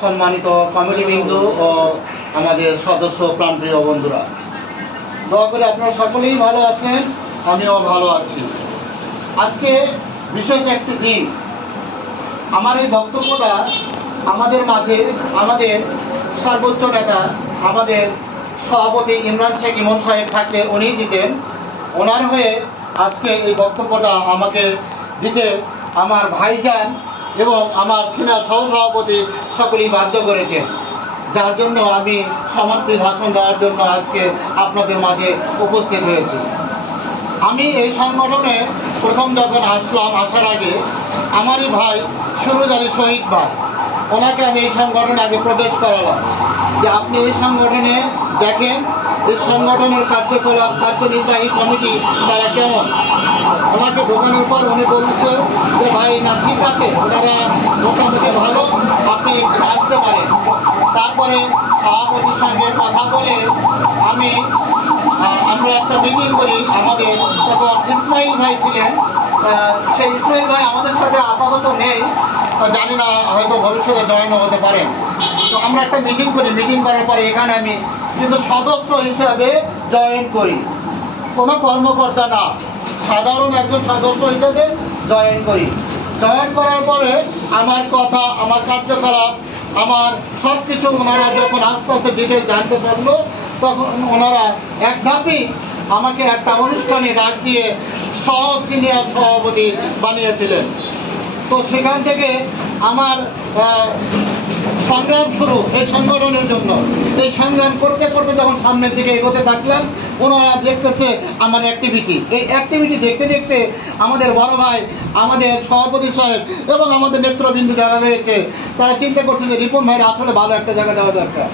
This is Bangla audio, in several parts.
সম্মানিত কমিটিবৃন্দ ও আমাদের সদস্য প্রাণপ্রিয় বন্ধুরা, দয়া করে আপনারা সকলেই ভালো আছেন, আমিও ভালো আছি। আজকে বিশেষ একটি দিন। আমার এই বক্তব্যটা আমাদের মাঝে, আমাদের সর্বোচ্চ নেতা, আমাদের সভাপতি ইমরান শেখ ইমন সাহেব থাকলে উনি দিতেন। ওনার হয়ে আজকে এই বক্তব্যটা আমাকে দিতে আমার ভাইজান এবং আমার সিনিয়র সহসভাপতি সকলেই বাধ্য করেছেন যার জন্য আমি সমাপ্তির ভাষণ দেওয়ার জন্য আজকে আপনাদের মাঝে উপস্থিত হয়েছি। আমি এই সংগঠনে প্রথম যখন আসলাম, আসার আগে আমারই ভাই সুরজ আলী শহীদ ভাই, ওনাকে আমি এই সংগঠনে আগে প্রবেশ করালাম। যে আপনি এই সংগঠনে দেখেন এই সংগঠনের কার্যকলাপ, কার্যনির্বাহী কমিটি তারা কেমন? ওনাকে ঢোকানোর পর উনি বলছে যে, ভাই, না, ঠিক আছে, ওনারা মোটামুটি ভালো, আপনি এখানে আসতে পারেন। তারপরে সভাপতির সঙ্গে কথা বলে আমি আমরা একটা মিটিং করি, আমাদের তখন ইসমাইল ভাই ছিলেন। সেই ইসমাইল ভাই আমাদের সাথে আপাতত নেই জানি না হয়তো ভবিষ্যতে জয়েন হতে পারেন। তো আমরা একটা মিটিং করি মিটিং করার পরে এখানে আমি কিন্তু সদস্য হিসাবে জয়েন করি। কোনো কর্মকর্তা না, সাধারণ একজন সদস্য হিসেবে জয়েন করি। জয়েন করার পরে আমার কথা, আমার কার্যকলাপ, আমার সব কিছু ওনারা যখন আস্তে আস্তে ডিটেল জানতে পারল, তখন ওনারা এক ধাপেই আমাকে একটা অনুষ্ঠানে ডাক দিয়ে সহ সিনিয়র সভাপতি বানিয়েছিলেন। তো সেখান থেকে আমার সংগ্রাম শুরু, এই সংগঠনের জন্য। এই সংগ্রাম করতে করতে যখন সামনের দিকে এগোতে থাকলাম, ওনারা দেখতেছে আমার অ্যাক্টিভিটি এই অ্যাক্টিভিটি দেখতে দেখতে আমাদের বড় ভাই, আমাদের সভাপতি সাহেব এবং আমাদের নেতৃবৃন্দ যারা রয়েছে, তারা চিন্তা করছে যে রিপন ভাইয়ের আসলে ভালো একটা জায়গা দেওয়া দরকার।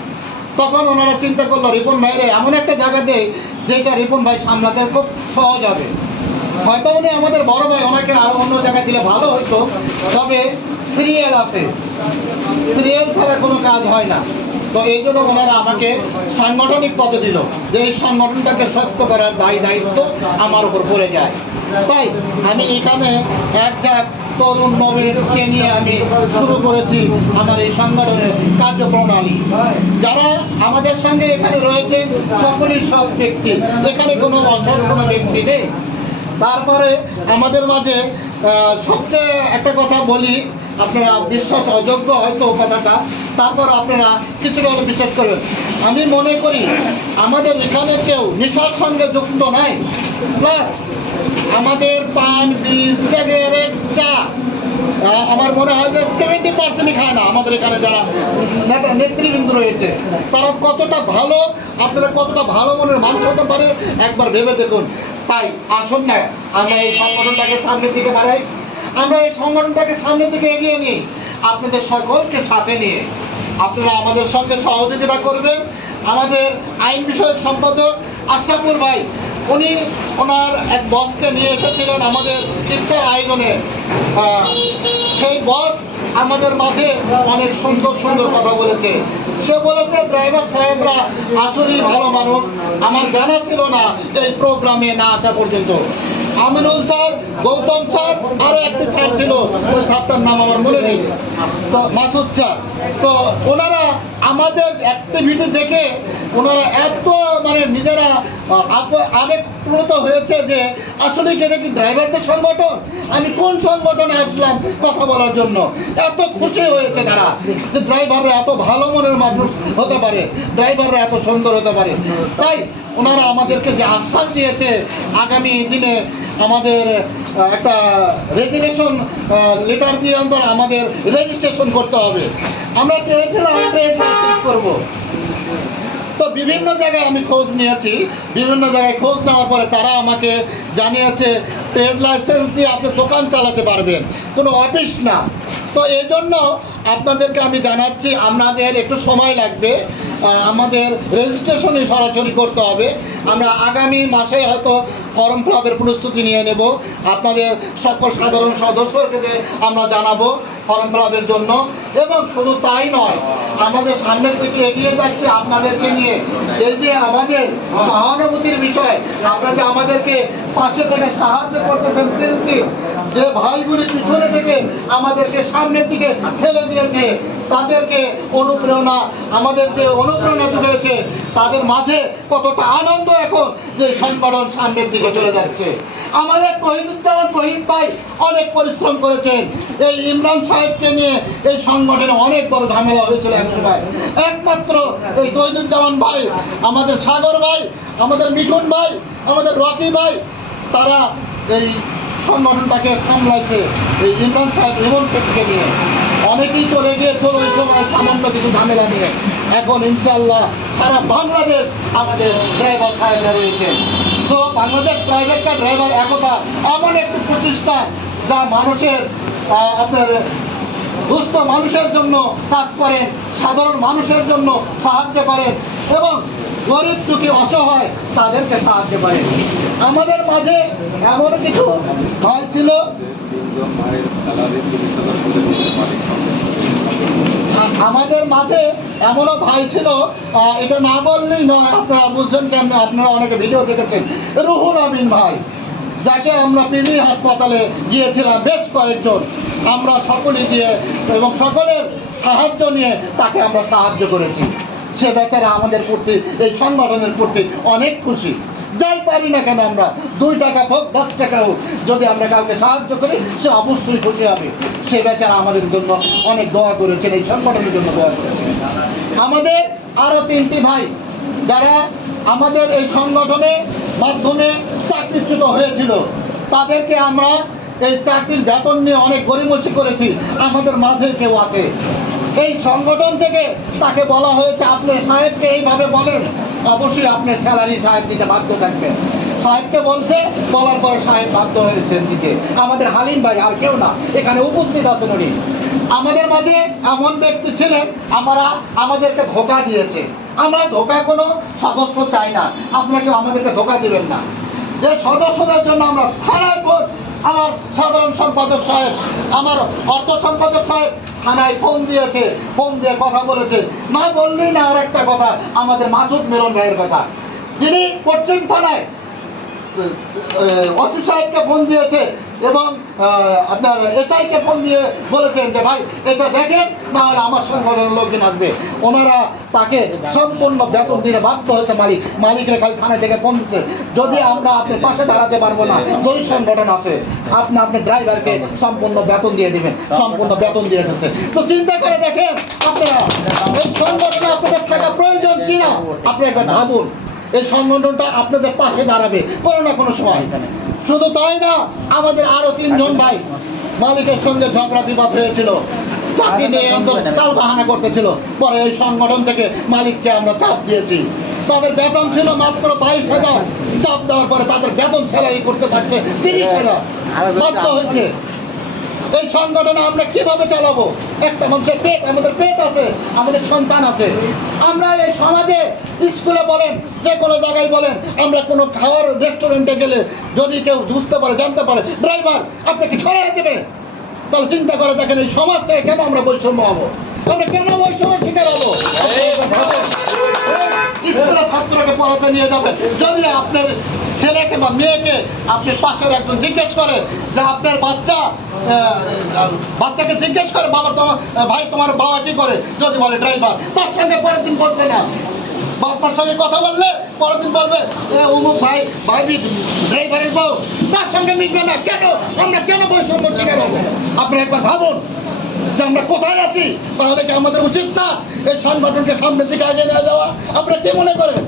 তখন ওনারা চিন্তা করল, রিপন ভাইরে এমন একটা জায়গা দেয় যেটা রিপন ভাই সামলাতে খুব সহজ হবে। হয়তো উনি আমাদের বড় ভাই, ওনাকে আরও অন্য জায়গায় দিলে ভালো হতো তবে সিরিয়াল আছে। সিরিয়াল ছাড়া কোনো কাজ হয় না। তো এই জন্য ওনারা আমাকে সাংগঠনিক পথে দিল যে এই সংগঠনটাকে শক্ত করার দায়ী দায়িত্ব আমার উপর পড়ে যায়। তাই আমি এখানে একজাক তরুণ নবীনকে নিয়ে আমি শুরু করেছি আমার এই সংগঠনের কার্যপ্রণালী। যারা আমাদের সঙ্গে এখানে রয়েছেন সকলেই সব ব্যক্তি। এখানে কোনো অসৎ কোনো ব্যক্তি নেই। তারপরে আমাদের মাঝে সবচেয়ে একটা কথা বলি আপনারা বিশ্বাস অযোগ্য হয়তো কথাটা, তারপর আপনারা কিছুটা হলে বিশ্বাস করবেন। আমি মনে করি আমাদের এখানে কেউ নেশার সঙ্গে যুক্ত নাই। প্লাস আমাদের পান সিগারেট চা আমার মনে হয় যে সেভেন্টি পার্সেন্টই খায় না আমাদের এখানে যারা নেতা- নেতৃবৃন্দ রয়েছে। তারা কতটা ভালো, আপনারা কতটা ভালো মনের মানুষ হতে পারে, একবার ভেবে দেখুন। তাই আসুন না, আমরা এই সংগঠনটাকে সামনের দিকে বাড়াই আমরা এই সংগঠনটাকে সামনের দিকে এগিয়ে নিই। আপনাদের সকলকে সাথে নিয়ে আপনারা আমাদের সঙ্গে সহযোগিতা করবেন। আমাদের আইন বিষয়ক সম্পাদক আশাপুর ভাই, উনি ওনার এক বসকে নিয়ে এসেছিলেন আমাদের ইফতার আয়োজনে। সেই বস আমাদের মাঝে অনেক সুন্দর সুন্দর কথা বলেছে। সে বলেছে, ড্রাইভার সাহেবরা আসলেই ভালো মানুষ। আমার জানা ছিল না এই প্রোগ্রামে না আসা পর্যন্ত। আমিনুল স্যার, গৌতম স্যার আরও একটি স্যার ছিল। ওই স্যারটার নাম আমার মনে নেই। তো মাসুদ স্যার, তো ওনারা আমাদের অ্যাক্টিভিটি দেখে ওনারা এত মানে নিজেরা আবেগপ্রত হয়েছে যে আসলে কি এটা কি ড্রাইভারদের সংগঠন? আমি কোন সংগঠনে আসলাম কথা বলার জন্য? এত খুশি হয়েছে তারা যে ড্রাইভাররা এত ভালো মনের মানুষ হতে পারে ড্রাইভাররা এত সুন্দর হতে পারে। তাই ওনারা আমাদেরকে যে আশ্বাস দিয়েছে, আগামী দিনে আমাদের একটা রেজিগনেশন লেটার দিয়ে অন্তর আমাদের রেজিস্ট্রেশন করতে হবে। আমরা চেয়েছিলাম ট্রেড লাইসেন্স করব। তো বিভিন্ন জায়গায় আমি খোঁজ নিয়েছি। বিভিন্ন জায়গায় খোঁজ নেওয়ার পরে তারা আমাকে জানিয়েছে ট্রেড লাইসেন্স দিয়ে আপনি দোকান চালাতে পারবেন। কোনো অফিস না। তো এই জন্য আপনাদেরকে আমি জানাচ্ছি, আপনাদের একটু সময় লাগবে। আমাদের রেজিস্ট্রেশনই সরাসরি করতে হবে। আমরা আগামী মাসে হয়তো ফর্ম ক্লাবের প্রস্তুতি নিয়ে নেব। আপনাদের সকল সাধারণ সদস্যকে আমরা জানাব ফর্ম ক্লাবের জন্য। এবং শুধু তাই নয়, আমাদের সামনের দিকে এগিয়ে যাচ্ছে আপনাদেরকে নিয়ে। এই যে আমাদের সহানুভূতির বিষয় আপনাকে আমাদেরকে পাশে থেকে সাহায্য করতেছেন তিল যে ভাইগুলি পিছনে থেকে আমাদেরকে সামনের দিকে ঠেলে দিয়েছে তাদেরকে অনুপ্রেরণা, আমাদের যে অনুপ্রেরণা জুগেছে তাদের মাঝে কতটা আনন্দ এখন যে সংগঠন সামনের দিকে চলে যাচ্ছে। আমাদের তহিদুজ্জামান তহিদ ভাই অনেক পরিশ্রম করেছেন। এই ইমরান সাহেবকে নিয়ে এই সংগঠনে অনেক বড় ঝামেলা হয়েছিল এক সময়। একমাত্র এই তহিদুজ্জামান ভাই, আমাদের সাগর ভাই, আমাদের মিঠুন ভাই, আমাদের রকি ভাই, তারা এই সংগঠনটাকে সামলাইছে এই ইমরান সাহেব ইমন শেখকে নিয়ে। অনেকেই চলে গিয়েছিল ওই সময় সামান্য কিছু ঝামেলা নিয়ে। এখন ইনশাল্লাহ সারা বাংলাদেশ আমাদের ড্রাইভার সাহেবরা রয়েছেন তো বাংলাদেশ প্রাইভেট কার ড্রাইভার একতা এমন একটি প্রতিষ্ঠান যা মানুষের আপনার দুস্থ মানুষের জন্য কাজ করেন, সাধারণ মানুষের জন্য সাহায্য করেন এবং গরিব দুঃখী অসহায় তাদেরকে সাহায্য করেন আমাদের মাঝে এমন কিছু ভয় ছিল। করে আমাদের মাঝে এমনও ভাই ছিল। এটা না বললেই নয়, আপনারা বুঝবেন কেমন, আপনারা অনেকে ভিডিও দেখেছেন। রুহুল আমিন ভাই, যাকে আমরা পিজি হাসপাতালে গিয়েছিলাম বেশ কয়েকজন। আমরা সকলে গিয়ে এবং সকলের সাহায্য নিয়ে তাকে আমরা সাহায্য করেছি। সে বেচারা আমাদের প্রতি, এই সংগঠনের প্রতি অনেক খুশি। যাই পারি না কেন আমরা, দুই টাকা হোক, দশ টাকা হোক, যদি আমরা কাউকে সাহায্য করি, সে অবশ্যই খুশি হবে। সে বেচারা আমাদের জন্য অনেক দোয়া করেছেন, এই সংগঠনের জন্য দোয়া করেছেন। আমাদের আরও তিনটি ভাই, যারা আমাদের এই সংগঠনের মাধ্যমে চাকরিচ্যুত হয়েছিল, তাদেরকে আমরা এই চাকরির বেতন নিয়ে অনেক গরিমসি করেছি। আমাদের মাঝে কেউ আছে। এই সংগঠন থেকে তাকে বলা হয়েছে, আপনি সাহেবকে এইভাবে বলেন, অবশ্যই আপনি স্যালারি সাহেব দিতে বাধ্য থাকবেন। সাহেবকে বলছে, বলার পর সাহেব বাধ্য হয়েছেন দিতে। আমাদের হালিম ভাই আর কেউ না, এখানে উপস্থিত আছেন উনি। আমাদের মাঝে এমন ব্যক্তি ছিলেন, আমরা আমাদেরকে ধোকা দিয়েছে। আমরা ধোকা কোনো সদস্য চাই না আপনাকে আমাদেরকে ধোকা দিবেন না। যে সদস্যদের জন্য আমরা পর আমার সাধারণ সম্পাদক সাহেব, আমার অর্থ সম্পাদক সাহেব থানায় ফোন দিয়েছে, ফোন দিয়ে কথা বলেছে। না বললেই না আর একটা কথা, আমাদের মাসুদ মিলন ভাইয়ের কথা। যিনি পশ্চিম থানায় ওসি সাহেবকে ফোন দিয়েছে এবং আপনার এসআইকে ফোন দিয়ে বলেছেন যে, ভাই, এটা দেখেন না হলে আমার সংগঠনের লোকজন আসবে। ওনারা তাকে সম্পূর্ণ বেতন দিতে বাধ্য হয়েছে মালিক। মালিকের খালি থানা থেকে ফোন দিচ্ছে, যদি আমরা আপনার পাশে দাঁড়াতে পারব না, দুই সংগঠন আছে, আপনি আপনার ড্রাইভারকে সম্পূর্ণ বেতন দিয়ে দিবেন, সম্পূর্ণ বেতন দিয়ে দিচ্ছে। তো চিন্তা করে দেখেন, আপনারা, এই সংগঠনে আপনাদের থাকা প্রয়োজন কিনা? আপনি একবার ভাবুন, এই সংগঠনটা আপনাদের পাশে দাঁড়াবে কোনো না কোনো সময়। শুধু তাই না আমাদের আরও তিনজন ভাই মালিকের সঙ্গে ঝগড়া বিবাদ হয়েছিল। চাকরি নিয়ে কাল বাহানা করতেছিল। পরে এই সংগঠন থেকে মালিককে আমরা চাপ দিয়েছি। তাদের বেতন ছিল মাত্র বাইশ হাজার। চাপ দেওয়ার পরে তাদের বেতন সেলাই করতে পারছে তিরিশ হাজার। বাধ্য হয়েছে। এই সংগঠন আমরা কীভাবে চালাবো? একটা মধ্যে পেট, আমাদের পেট আছে, আমাদের সন্তান আছে। আমরা এই সমাজে, স্কুলে বলেন, যে কোনো জায়গায় বলেন, আমরা কোনো খাওয়ার রেস্টুরেন্টে গেলে যদি কেউ বুঝতে পারে, জানতে পারে ড্রাইভার আপনাকে ছড়াই দেবে তাহলে চিন্তা করে দেখেন এই সমাজ থেকে কেন আমরা বৈষম্য হব। আমরা কেন বৈষম্য শিকার হব স্কুলে ছাত্রকে পড়াতে নিয়ে যাবেন যদি আপনার ছেলেকে বা মেয়েকে আপনি পাশের একজন জিজ্ঞেস করে যে আপনার বাচ্চা বাচ্চাকে জিজ্ঞেস করে, বাবা তোমার ভাই, তোমার বাবা কি করে? যদি বলে, ড্রাইভার, তার সঙ্গে পরের দিন করবে না। বাপার সঙ্গে কথা বললে পরের দিন বলবে, এ, অমুক ভাই ভাই ড্রাইভারের বউ, তার সঙ্গে মিশবে না। কেন? আমরা কেন বৈষম্য শিকার হব? আপনি একবার ভাবুন। যে আমরা কোথায় আছি তাহলে কি আমাদের উচিত না এই সংগঠনকে সামনের দিকে এগিয়ে নিয়ে যাওয়া? আপনারা কি মনে করেন?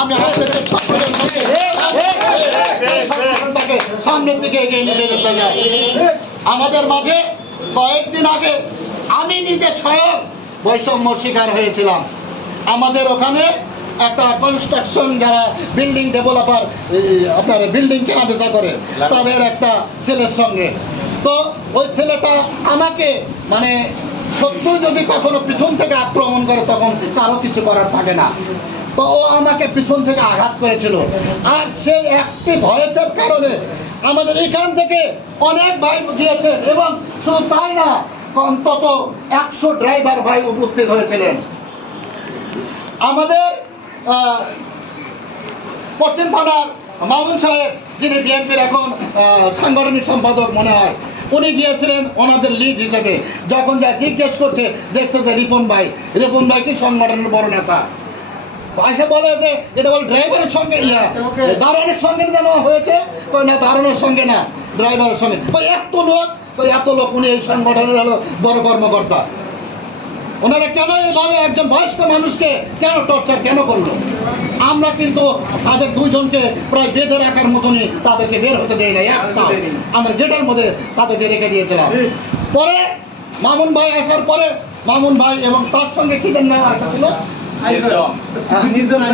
আমি সামনের দিকে এগিয়ে নিয়ে যেতে চাই। আমাদের মাঝে কয়েকদিন আগে আমি নিজে স্বয়ং বৈষম্য শিকার হয়েছিলাম। আমাদের ওখানে একটা কনস্ট্রাকশন যারা বিল্ডিং ডেভেলপার আপনার বিল্ডিং কেনা বেচা করে তাদের একটা ছেলের সঙ্গে। তো ওই ছেলেটা আমাকে মানে শত্রু যদি কখনো পিছন থেকে আক্রমণ করে, তখন কারও কিছু করার থাকে না। তো ও আমাকে পিছন থেকে আঘাত করেছিল। আর সেই একটি ভয়েসের কারণে আমাদের এখান থেকে অনেক ভাই গিয়েছেন এবং শুধু তাই না, অন্তত একশো ড্রাইভার ভাই উপস্থিত হয়েছিলেন। আমাদের পশ্চিম থানার মামুন সাহেব, যিনি বিএনপির এখন সাংগঠনিক সম্পাদক মনে হয় উনি গিয়েছিলেন ওনাদের লিড হিসেবে। যখন যা জিজ্ঞেস করছে, দেখছে যে রিপন ভাই। রিপন ভাই কি সংগঠনের বড় নেতা? এসে বলে যে, এটা বল ড্রাইভারের সঙ্গে দারানের সঙ্গে যেন হয়েছে না, দারোয়ানের সঙ্গে না ড্রাইভারের সঙ্গে। ওই এত লোক ওই এত লোক উনি এই সংগঠনের হলো বড় কর্মকর্তা। ওনারা কেন এভাবে একজন বয়স্ক মানুষকে কেন টর্চার কেন করল? আমরা কিন্তু তাদের দুইজনকে প্রায় বেঁধে রাখার মতনই তাদেরকে বের হতে দেয় না একটা আমরা গেটের মধ্যে তাদেরকে রেখে দিয়েছিলাম। পরে মামুন ভাই আসার পরে মামুন ভাই এবং তার সঙ্গে কি দেন নাম একটা ছিল?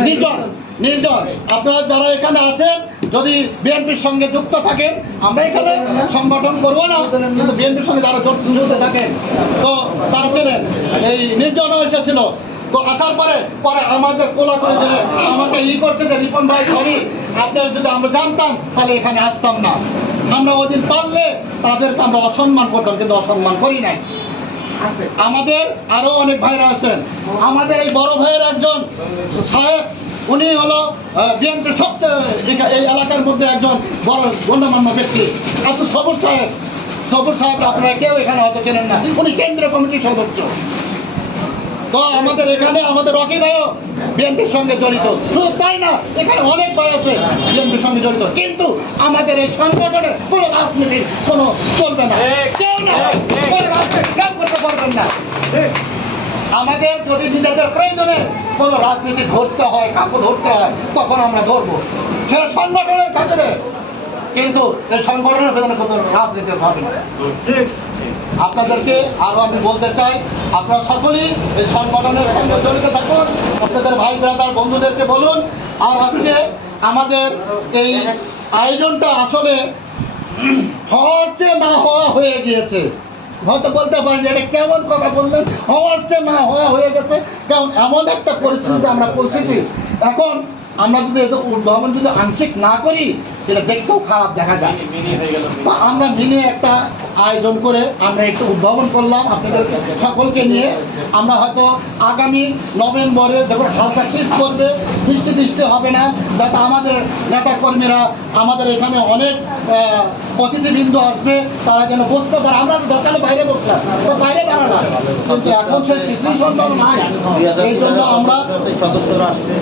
নির্জন। নির্জন আপনারা যারা এখানে আছেন যদি বিএনপির সঙ্গে যুক্ত থাকেন আমরা এখানে সংগঠন করব না কিন্তু বিএনপির সঙ্গে যারা যুক্ত থাকেন তো তারা চেনেন এই নির্জনও এসেছিল। তো আসার পরে পরে আমাদের কোলা করে দিলে আমাকে ই করছে যে রিপন ভাই সরি আপনার যদি আমরা জানতাম তাহলে এখানে আসতাম না। আমরা ওদিন পারলে তাদেরকে আমরা অসম্মান করতাম কিন্তু অসম্মান করি নাই। আমাদের আরও অনেক ভাইরা আছেন। আমাদের এই বড় ভাইয়ের একজন সাহেব উনি হলো বিএনপির সবচেয়ে এই- এলাকার মধ্যে একজন বড় গণ্যমান্য ব্যক্তি। আব্দুল সবুজ সাহেব। সবুজ সাহেব আপনারা কেউ এখানে হয়তো চেনেন না। উনি কেন্দ্রীয় কমিটির সদস্য। তো আমাদের এখানে আমাদের রকি ভাইও বিএনপির সঙ্গে জড়িত। শুধু তাই না এখানে অনেক ভাই আছে বিএনপির সঙ্গে জড়িত। কিন্তু আমাদের এই সংগঠনে কোনো রাজনীতির কোনো চলবে না। কেউ না রাজনীতি করতে পারবেন না। আমাদের যদি নিজেদের প্রয়োজনে কোনো রাজনীতি ধরতে হয়, কাকু ধরতে হয়, তখন আমরা ধরবো। সেটা সংগঠনের ক্ষেত্রে কিন্তু এই সংগঠনের ভেতরে কোনো রাজনীতির না আপনাদেরকে আরও আমি বলতে চাই, আপনারা সকলেই এই সংগঠনের সঙ্গে জড়িত থাকুন। আপনাদের ভাই ব্রাদার বন্ধুদেরকে বলুন, আর আজকে আমাদের এই আয়োজনটা আসলে হওয়ার চেয়ে না হওয়া হয়ে গিয়েছে। হয়তো বলতে পারেন এটা কেমন কথা বললেন? হওয়ার চেয়ে না হওয়া হয়ে গেছে। কারণ এমন একটা পরিস্থিতিতে আমরা পৌঁছেছি। এখন আমরা যদি এটা উদ্ভাবন যদি আংশিক না করি এটা দেখতেও খারাপ দেখা যায়। বা আমরা মিলে একটা আয়োজন করে আমরা একটু উদ্ভাবন করলাম আপনাদের সকলকে নিয়ে। আমরা হয়তো আগামী নভেম্বরে যখন হালকা শীত করবে বৃষ্টি বৃষ্টি হবে না যাতে আমাদের নেতা কর্মীরা আমাদের এখানে অনেক আহ, অতিথিবৃন্দ আসবে তারা যেন বসতে পারে। আমরা দরকারে বাইরে বসলাম তো বাইরে দাঁড়ালাম কিন্তু এখন সেই ডিসিশন নাই। এই জন্য আমরা সদস্যরা আসবে।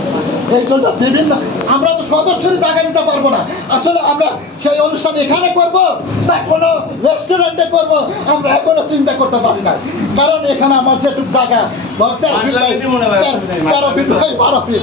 এই জন্য বিভিন্ন আমরা তো সদস্যরই জায়গা দিতে পারব না। আসলে আমরা সেই অনুষ্ঠান এখানে করব বা কোনো রেস্টুরেন্টে করব আমরা এখনও চিন্তা করতে পারি না কারণ এখানে আমার যেটুকু জায়গা ধরতে তেরো ফিট বারো ফিট।